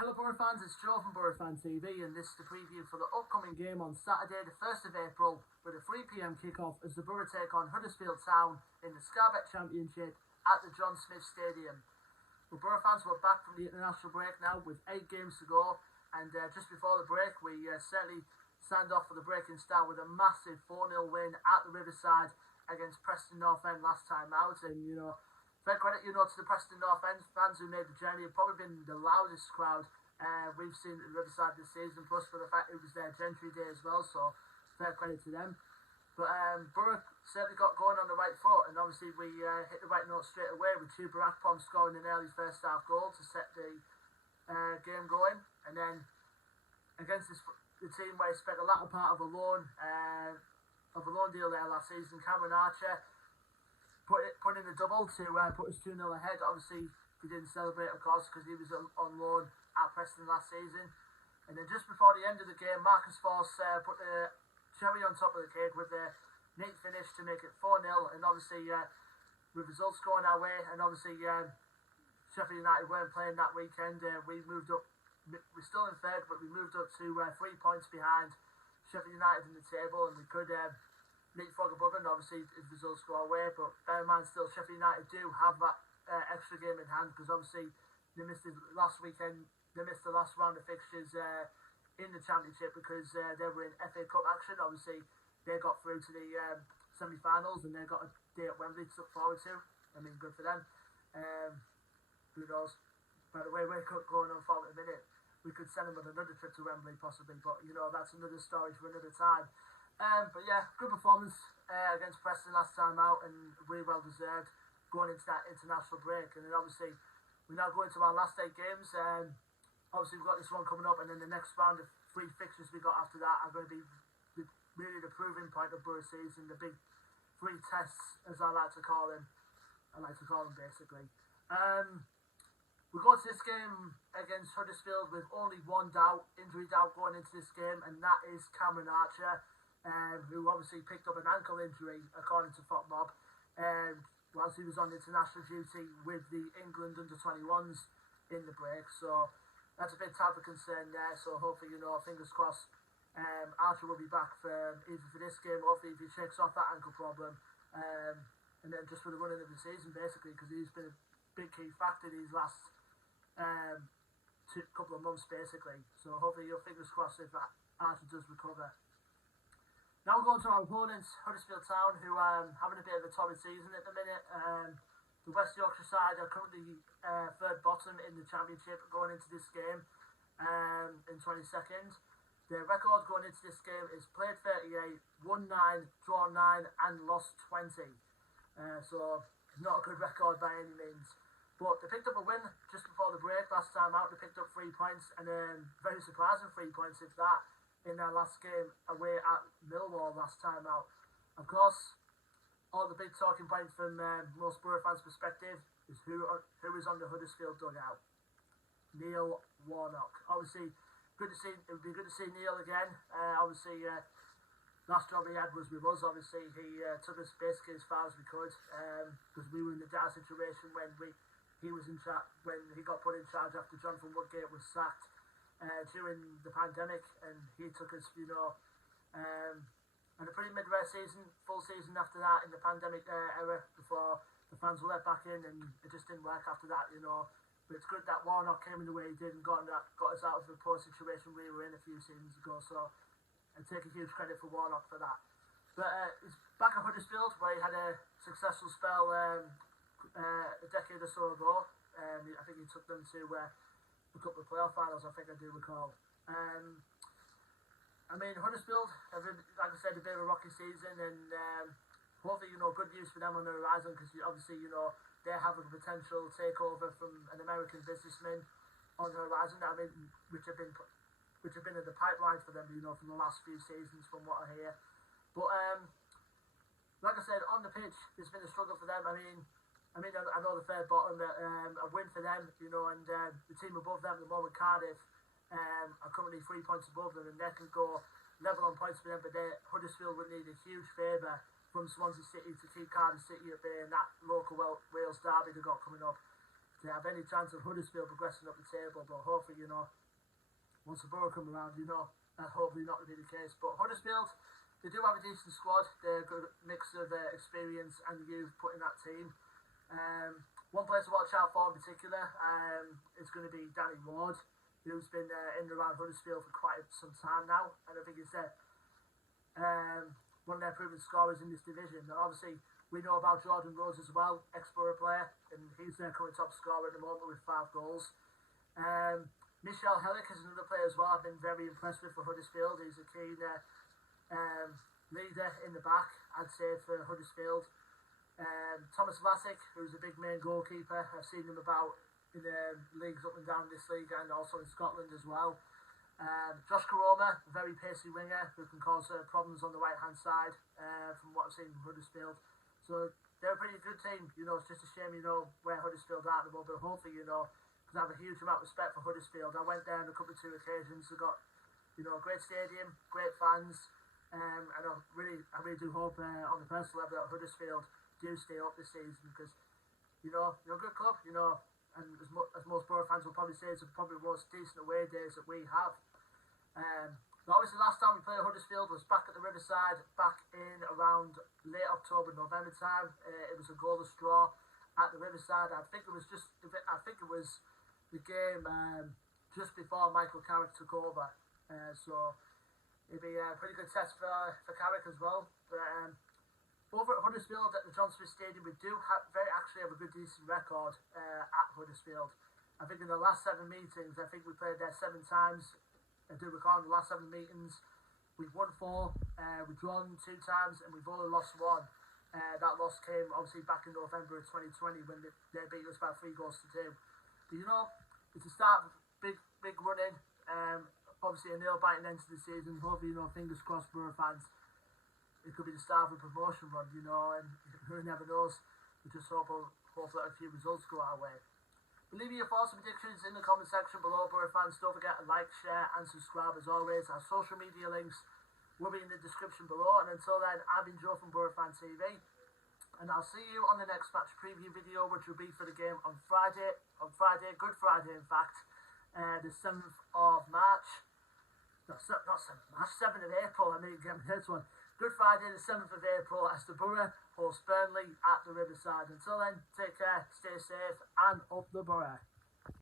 Hello Boro fans, it's Joe from Boro Fan TV and this is the preview for the upcoming game on Saturday the 1st of April with a 3 PM kick-off as the Boro take on Huddersfield Town in the Scarbet Championship at the John Smith Stadium. Well, Boro fans, we're back from the international break now with 8 games to go, and just before the break we certainly signed off for the breaking start with a massive 4-0 win at the Riverside against Preston North End last time out, and fair credit, to the Preston North End fans who made the journey. Have probably been the loudest crowd we've seen at Riverside this season, plus for the fact it was their Gentry Day as well, so fair credit to them. But Boro certainly got going on the right foot, and obviously we hit the right note straight away with Chuba Akpom scoring an early first half goal to set the game going, and then against the team where he spent the latter part of a loan deal there last season, Cameron Archer put in a double to put us 2-0 ahead. Obviously, he didn't celebrate, of course, because he was on loan at Preston last season. And then just before the end of the game, Marcus Force put the cherry on top of the cake with a neat finish to make it 4-0. And obviously, with results going our way, and obviously Sheffield United weren't playing that weekend, we moved up. We're still in third, but we moved up to 3 points behind Sheffield United in the table, and we could leapfrog above it, and obviously if results go our way. But bear in mind, still Sheffield United do have that extra game in hand, because obviously they missed the last weekend. They missed the last round of fixtures in the Championship because they were in FA Cup action. Obviously they got through to the semi-finals, and they got a day at Wembley to look forward to. I mean, good for them. Who knows? By the way, we're going on for a minute. We could send them on another trip to Wembley possibly, but that's another story for another time. But yeah, good performance against Preston last time out, and really well deserved going into that international break. And then obviously we now go into our last 8 games. Obviously we've got this one coming up, and then the next round of 3 fixtures we got after that are going to be really the proving point of Boro's season, the big 3 tests, as I like to call them. Basically. We go to this game against Huddersfield with only one injury doubt going into this game, and that is Cameron Archer, who obviously picked up an ankle injury, according to FotMob, whilst he was on international duty with the England under-21s in the break. So that's a big type of concern there. So hopefully, fingers crossed, Archer will be back for either for this game, or hopefully if he shakes off that ankle problem, and then just for the running of the season, basically, because he's been a big key factor these last couple of months, basically. So hopefully, fingers crossed if that Archer does recover. Now we're going to our opponents, Huddersfield Town, who are having a bit of a torrid season at the minute. The West Yorkshire side are currently third bottom in the Championship going into this game in 22nd. Their record going into this game is played 38, won 9, drawn 9 and lost 20. So not a good record by any means. But they picked up a win just before the break last time out. They picked up 3 points, and very surprising 3 points if that, in their last game away at Millwall last time out. Of course, all the big talking points from most Boro fans' perspective is who is on the Huddersfield dugout. Neil Warnock. Obviously, it would be good to see Neil again. Obviously, last job he had was with us. Obviously, he took us basically as far as we could, because we were in a dire situation when he got put in charge after Jonathan Woodgate was sacked during the pandemic, and he took us, and a pretty mid-rare season, full season after that in the pandemic era, before the fans were let back in, and it just didn't work after that, But it's good that Warnock came in the way he did and got us out of the poor situation we were in a few seasons ago. So I take a huge credit for Warnock for that. But he's back at Huddersfield, where he had a successful spell a decade or so ago. I think he took them to a couple of playoff finals, I think I do recall. Huddersfield, like I said, a bit of a rocky season, and hopefully, good news for them on the horizon, because obviously, they have a potential takeover from an American businessman on the horizon. Which have been in the pipeline for them, from the last few seasons, from what I hear. But like I said, on the pitch, it's been a struggle for them. I know the third bottom, a win for them, and the team above them, the moment Cardiff, are currently 3 points above them, and they can go level on points for them, but Huddersfield would need a huge favour from Swansea City to keep Cardiff City at bay in that local Wales derby they've got coming up. to have any chance of Huddersfield progressing up the table. But hopefully, once the Boro come around, that's hopefully not to be the case. But Huddersfield, they do have a decent squad. They're a good mix of experience and youth put in that team. One player to watch out for in particular is going to be Danny Ward, who's been in and around Huddersfield for quite some time now. And I think he's one of their proven scorers in this division. And obviously, we know about Jordan Rhodes as well, ex-Boro player, and he's their current top scorer at the moment with 5 goals. Michel Hellick is another player as well I've been very impressed with for Huddersfield. He's a keen leader in the back, I'd say, for Huddersfield. Thomas Vlasic, who's a big main goalkeeper. I've seen him about in the leagues up and down this league and also in Scotland as well. Josh Karoma, a very pacey winger who can cause problems on the right-hand side from what I've seen from Huddersfield. So they're a pretty good team. It's just a shame, where Huddersfield are at the moment. But hopefully, because I have a huge amount of respect for Huddersfield. I went there on a couple of 2 occasions. They got, a great stadium, great fans, and I really do hope on the personal level that Huddersfield do stay up this season because, you're a good club, and as most Boro fans will probably say, it's probably the most decent away days that we have. But obviously, last time we played Huddersfield was back at the Riverside, back in around late October, November time. It was a goalless draw at the Riverside. I think it was the game just before Michael Carrick took over. So it'd be a pretty good test for Carrick as well. But over at Huddersfield at the John Smith Stadium, we do actually have a good decent record at Huddersfield. I think in the last 7 meetings, I think we played there 7 times. I do recall in the last 7 meetings, we've won 4, we've drawn 2 times, and we've only lost 1. That loss came obviously back in November of 2020 when they beat us by 3 goals to 2. But it's a start of big running. Obviously a nail-biting end to the season. Hopefully, fingers crossed, Boro fans. It could be the start of a promotion run, and who never knows. We just hope that a few results go our way. Leave your thoughts and predictions in the comment section below, Boro fans. Don't forget to like, share and subscribe as always. Our social media links will be in the description below. And until then, I've been Joe from Boro Fan TV. And I'll see you on the next match preview video, which will be for the game on Friday, Good Friday in fact, the 7th of March. No, not 7th of March, 7th of April. I need to get my head one. Good Friday, the 7th of April, as the Boro host Burnley at the Riverside. Until then, take care, stay safe, and up the Boro.